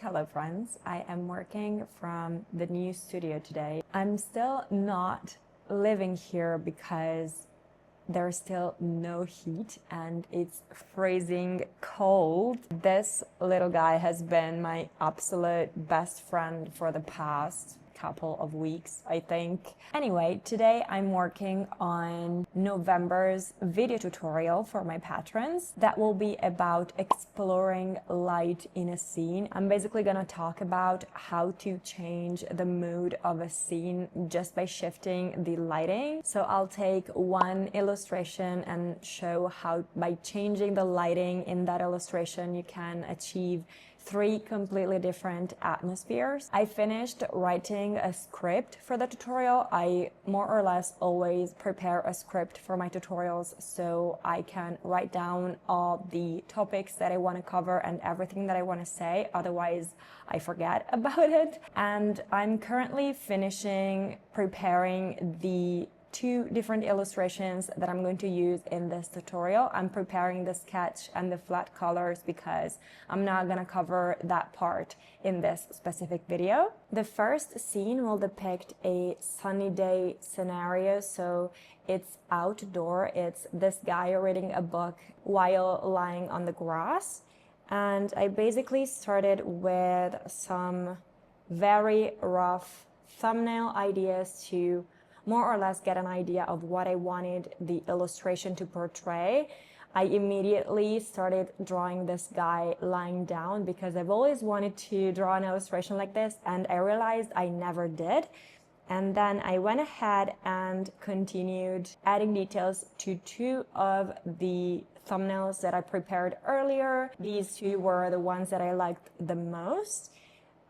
Hello friends, I am working from the new studio today. I'm still not living here because there's still no heat and it's freezing cold. This little guy has been my absolute best friend for the past couple of weeks, I think. Anyway, today I'm working on November's video tutorial for my patrons that will be about exploring light in a scene. I'm basically gonna talk about how to change the mood of a scene just by shifting the lighting. So I'll take one illustration and show how by changing the lighting in that illustration you can achieve 3 completely different atmospheres. I finished writing a script for the tutorial. I more or less always prepare a script for my tutorials so I can write down all the topics that I want to cover and everything that I want to say, otherwise I forget about it. And I'm currently finishing preparing the 2 different illustrations that I'm going to use in this tutorial. I'm preparing the sketch and the flat colors because I'm not gonna cover that part in this specific video. The first scene will depict a sunny day scenario, so it's outdoor. It's this guy reading a book while lying on the grass. And I basically started with some very rough thumbnail ideas to more or less get an idea of what I wanted the illustration to portray. I immediately started drawing this guy lying down because I've always wanted to draw an illustration like this and I realized I never did. And then I went ahead and continued adding details to 2 of the thumbnails that I prepared earlier. These 2 were the ones that I liked the most.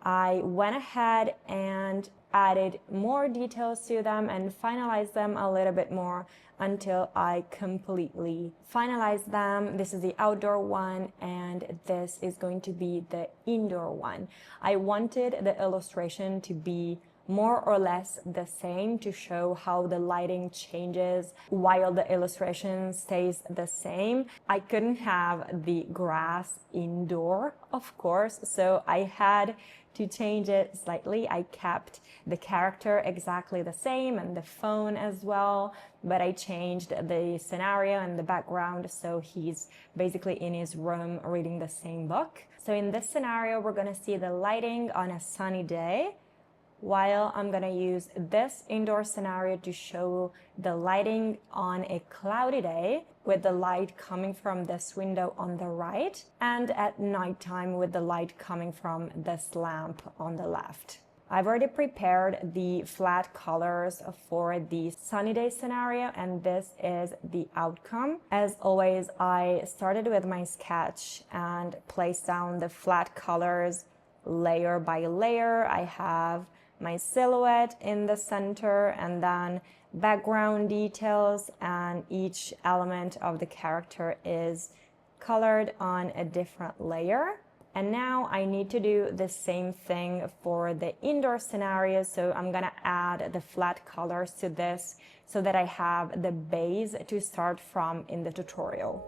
I went ahead and added more details to them and finalized them a little bit more until I completely finalized them. This is the outdoor one and this is going to be the indoor one. I wanted the illustration to be more or less the same to show how the lighting changes while the illustration stays the same. I couldn't have the grass indoor, of course, so I had to change it slightly. I kept the character exactly the same and the phone as well, but I changed the scenario and the background so he's basically in his room reading the same book. So in this scenario, we're gonna see the lighting on a sunny day, while I'm gonna use this indoor scenario to show the lighting on a cloudy day with the light coming from this window on the right and at nighttime with the light coming from this lamp on the left. I've already prepared the flat colors for the sunny day scenario and this is the outcome. As always, I started with my sketch and placed down the flat colors layer by layer. I have my silhouette in the center and then background details, and each element of the character is colored on a different layer. And now I need to do the same thing for the indoor scenario, so I'm gonna add the flat colors to this so that I have the base to start from in the tutorial.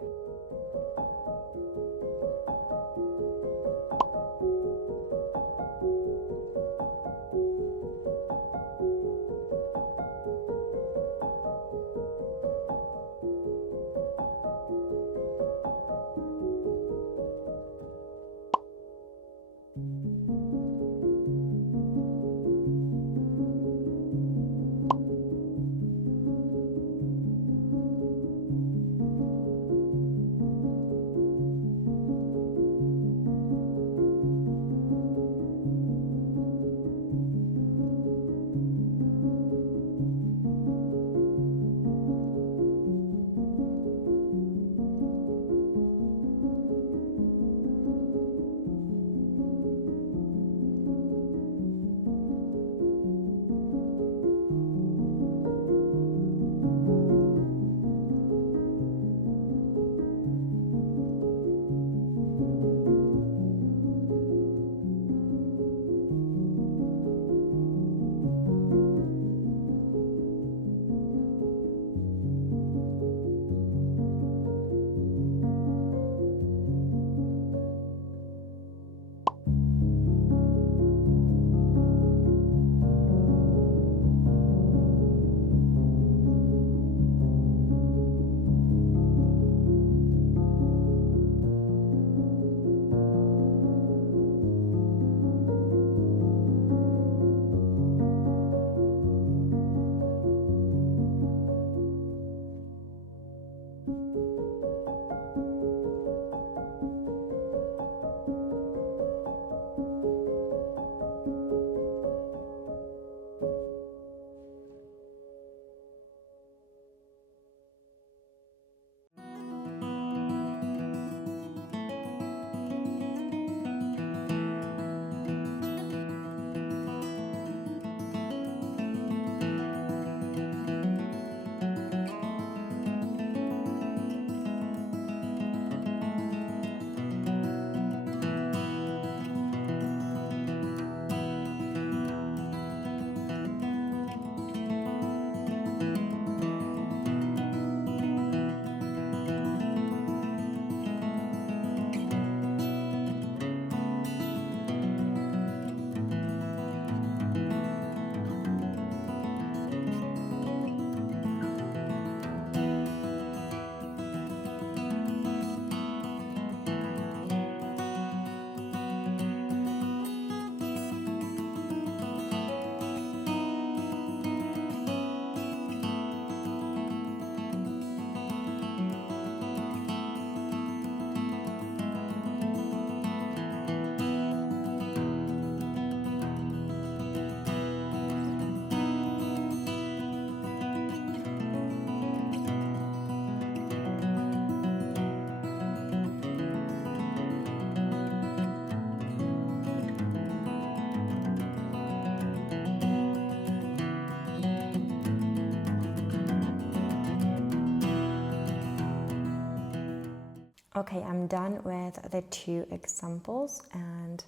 Okay, I'm done with the 2 examples, and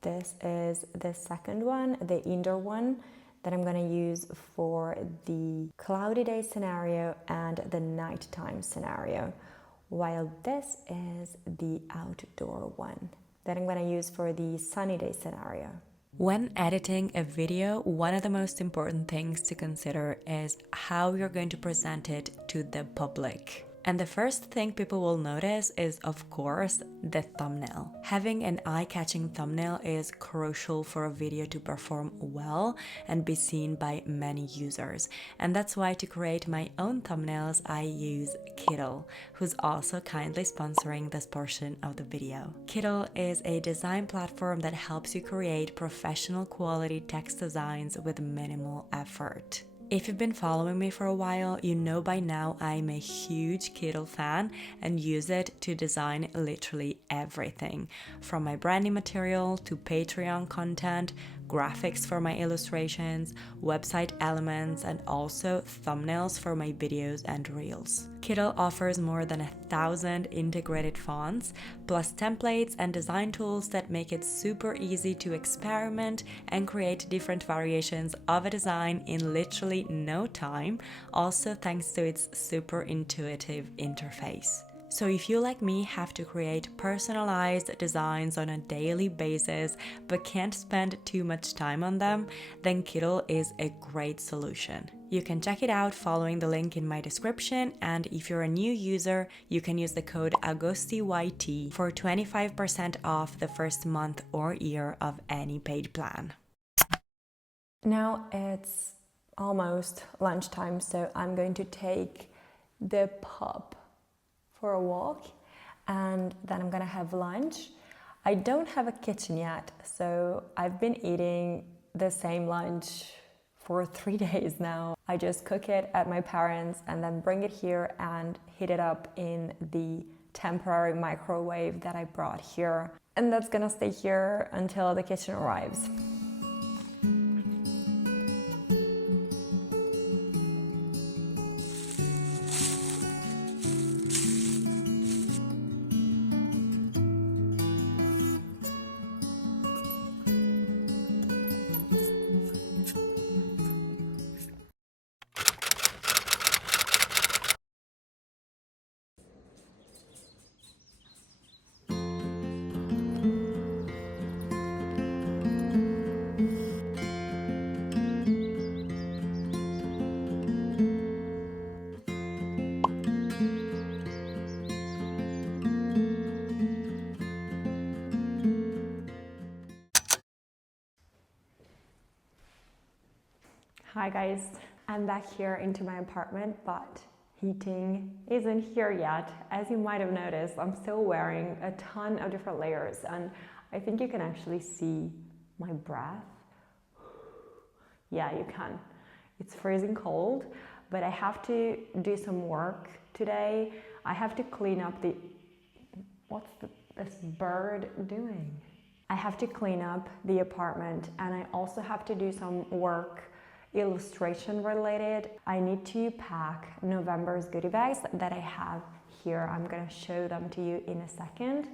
this is the second one, the indoor one, that I'm gonna use for the cloudy day scenario and the nighttime scenario, while this is the outdoor one that I'm gonna use for the sunny day scenario. When editing a video, one of the most important things to consider is how you're going to present it to the public. And the first thing people will notice is, of course, the thumbnail. Having an eye-catching thumbnail is crucial for a video to perform well and be seen by many users. And that's why, to create my own thumbnails, I use Kiddle, who's also kindly sponsoring this portion of the video. Kiddle is a design platform that helps you create professional quality text designs with minimal effort. If you've been following me for a while, you know by now I'm a huge Kiddle fan and use it to design literally everything, from my branding material to Patreon content, graphics for my illustrations, website elements, and also thumbnails for my videos and reels. Kiddle offers more than 1,000 integrated fonts, plus templates and design tools that make it super easy to experiment and create different variations of a design in literally no time, also thanks to its super intuitive interface. So if you, like me, have to create personalized designs on a daily basis but can't spend too much time on them, then Kiddle is a great solution. You can check it out following the link in my description, and if you're a new user, you can use the code AGOSTIYT for 25% off the first month or year of any paid plan. Now it's almost lunchtime, so I'm going to take the pup for a walk, and then I'm gonna have lunch. I don't have a kitchen yet, so I've been eating the same lunch for 3 days now. I just cook it at my parents' and then bring it here and heat it up in the temporary microwave that I brought here. And that's gonna stay here until the kitchen arrives. Hi guys, I'm back here into my apartment, but heating isn't here yet. As you might have noticed, I'm still wearing a ton of different layers, and I think you can actually see my breath. Yeah, you can. It's freezing cold, but I have to do some work today. I have to clean up the... What's this bird doing? I have to clean up the apartment, and I also have to do some work illustration related. I need to pack November's goodie bags that I have here. I'm gonna show them to you in a second.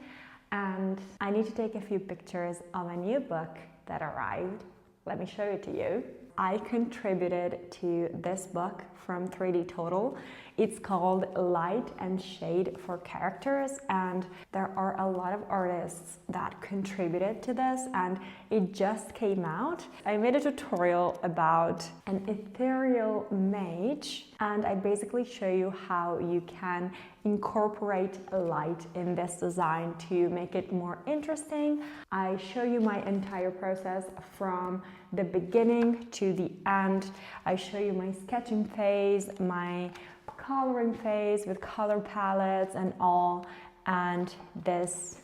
And I need to take a few pictures of a new book that arrived. Let me show it to you. I contributed to this book from 3D Total. It's called Light and Shade for Characters, and there are a lot of artists that contributed to this, and it just came out. I made a tutorial about an ethereal mage, and I basically show you how you can incorporate light in this design to make it more interesting. I show you my entire process from the beginning to the end. I show you my sketching phase, my coloring phase with color palettes and all, and this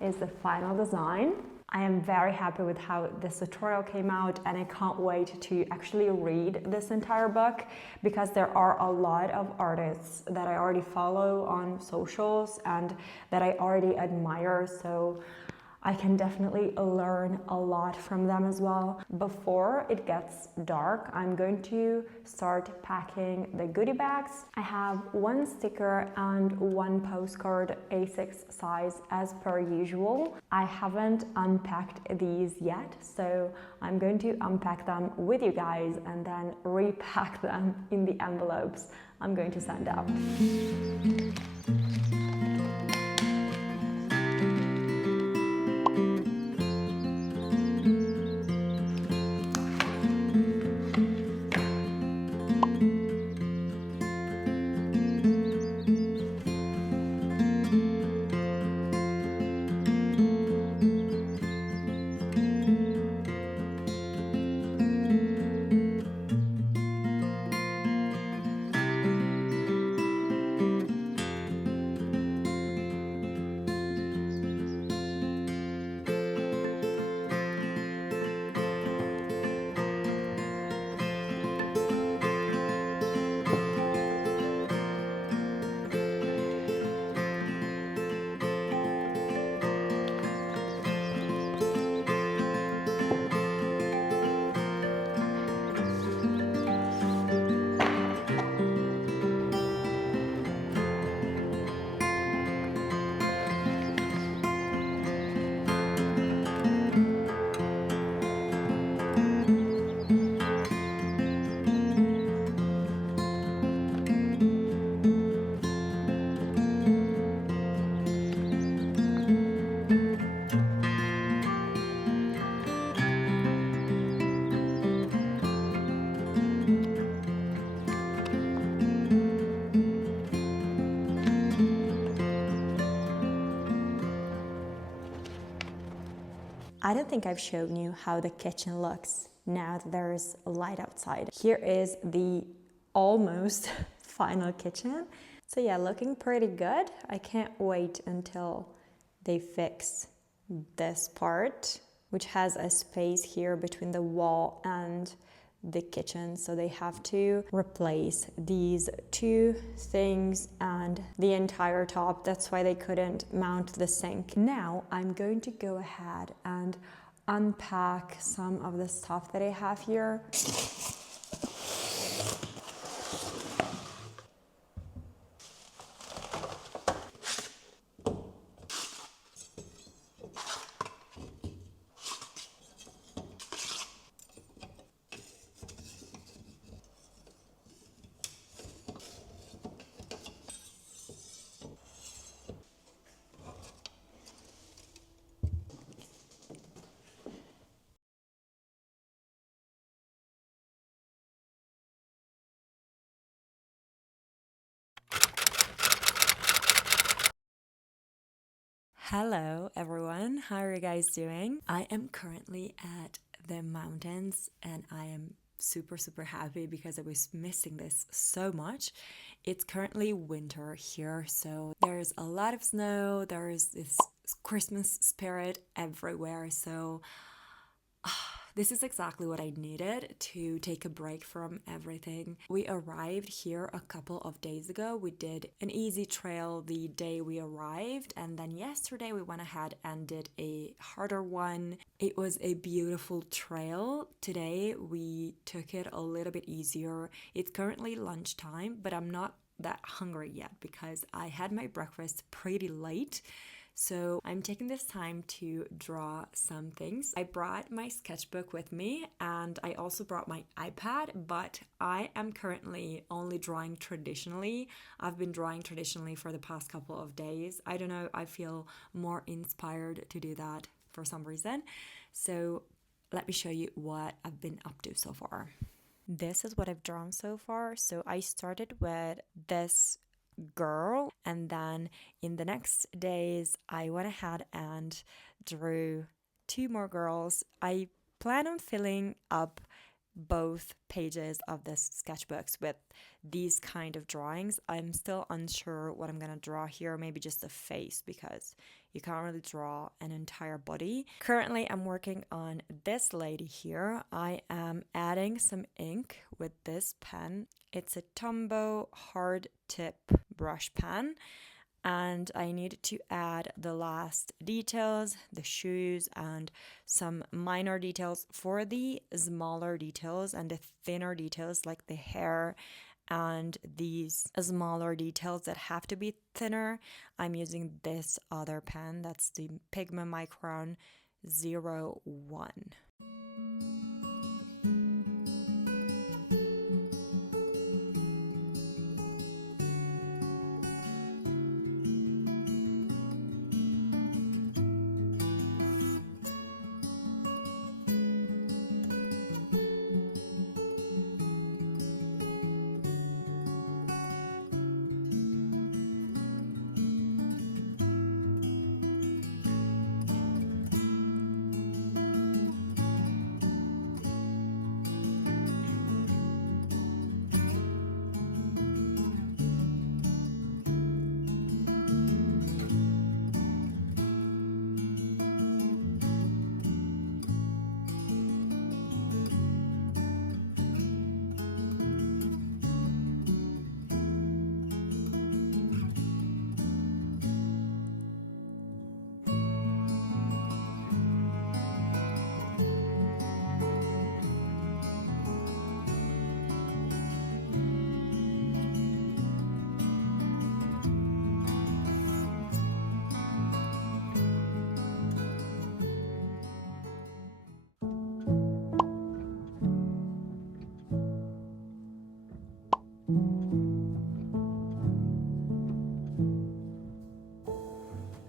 is the final design. I am very happy with how this tutorial came out, and I can't wait to actually read this entire book, because there are a lot of artists that I already follow on socials and that I already admire, so I can definitely learn a lot from them as well. Before it gets dark, I'm going to start packing the goodie bags. I have one sticker and one postcard A6 size as per usual. I haven't unpacked these yet, so I'm going to unpack them with you guys and then repack them in the envelopes I'm going to send out. I don't think I've shown you how the kitchen looks now that there's a light outside. Here is the almost final kitchen. So yeah, looking pretty good. I can't wait until they fix this part, which has a space here between the wall and the kitchen, so they have to replace these two things and the entire top. That's why they couldn't mount the sink. Now I'm going to go ahead and unpack some of the stuff that I have here. Hello everyone, how are you guys doing? I am currently at the mountains and I am super happy because I was missing this so much. It's currently winter here, so there's a lot of snow, there's this Christmas spirit everywhere, so this is exactly what I needed to take a break from everything. We arrived here a couple of days ago. We did an easy trail the day we arrived, and then yesterday we went ahead and did a harder one. It was a beautiful trail. Today we took it a little bit easier. It's currently lunchtime, but I'm not that hungry yet because I had my breakfast pretty late. So I'm taking this time to draw some things. I brought my sketchbook with me and I also brought my iPad, but I am currently only drawing traditionally. I've been drawing traditionally for the past couple of days. I don't know, I feel more inspired to do that for some reason. So let me show you what I've been up to so far. This is what I've drawn so far. So I started with this girl, and then in the next days I went ahead and drew two more girls. I plan on filling up both pages of this sketchbooks with these kind of drawings. I'm still unsure what I'm gonna draw here, maybe just a face because you can't really draw an entire body. Currently I'm working on this lady here. I am adding some ink with this pen. It's a Tombow hard tip brush pen. and I need to add the last details, the shoes, and some minor details. For the smaller details and the thinner details like the hair and these smaller details that have to be thinner, I'm using this other pen. That's the Pigment Micron 01.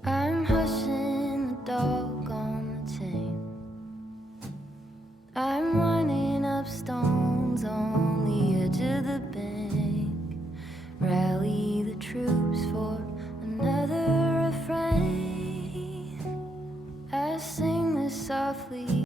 I'm hushing the dog on the chain. I'm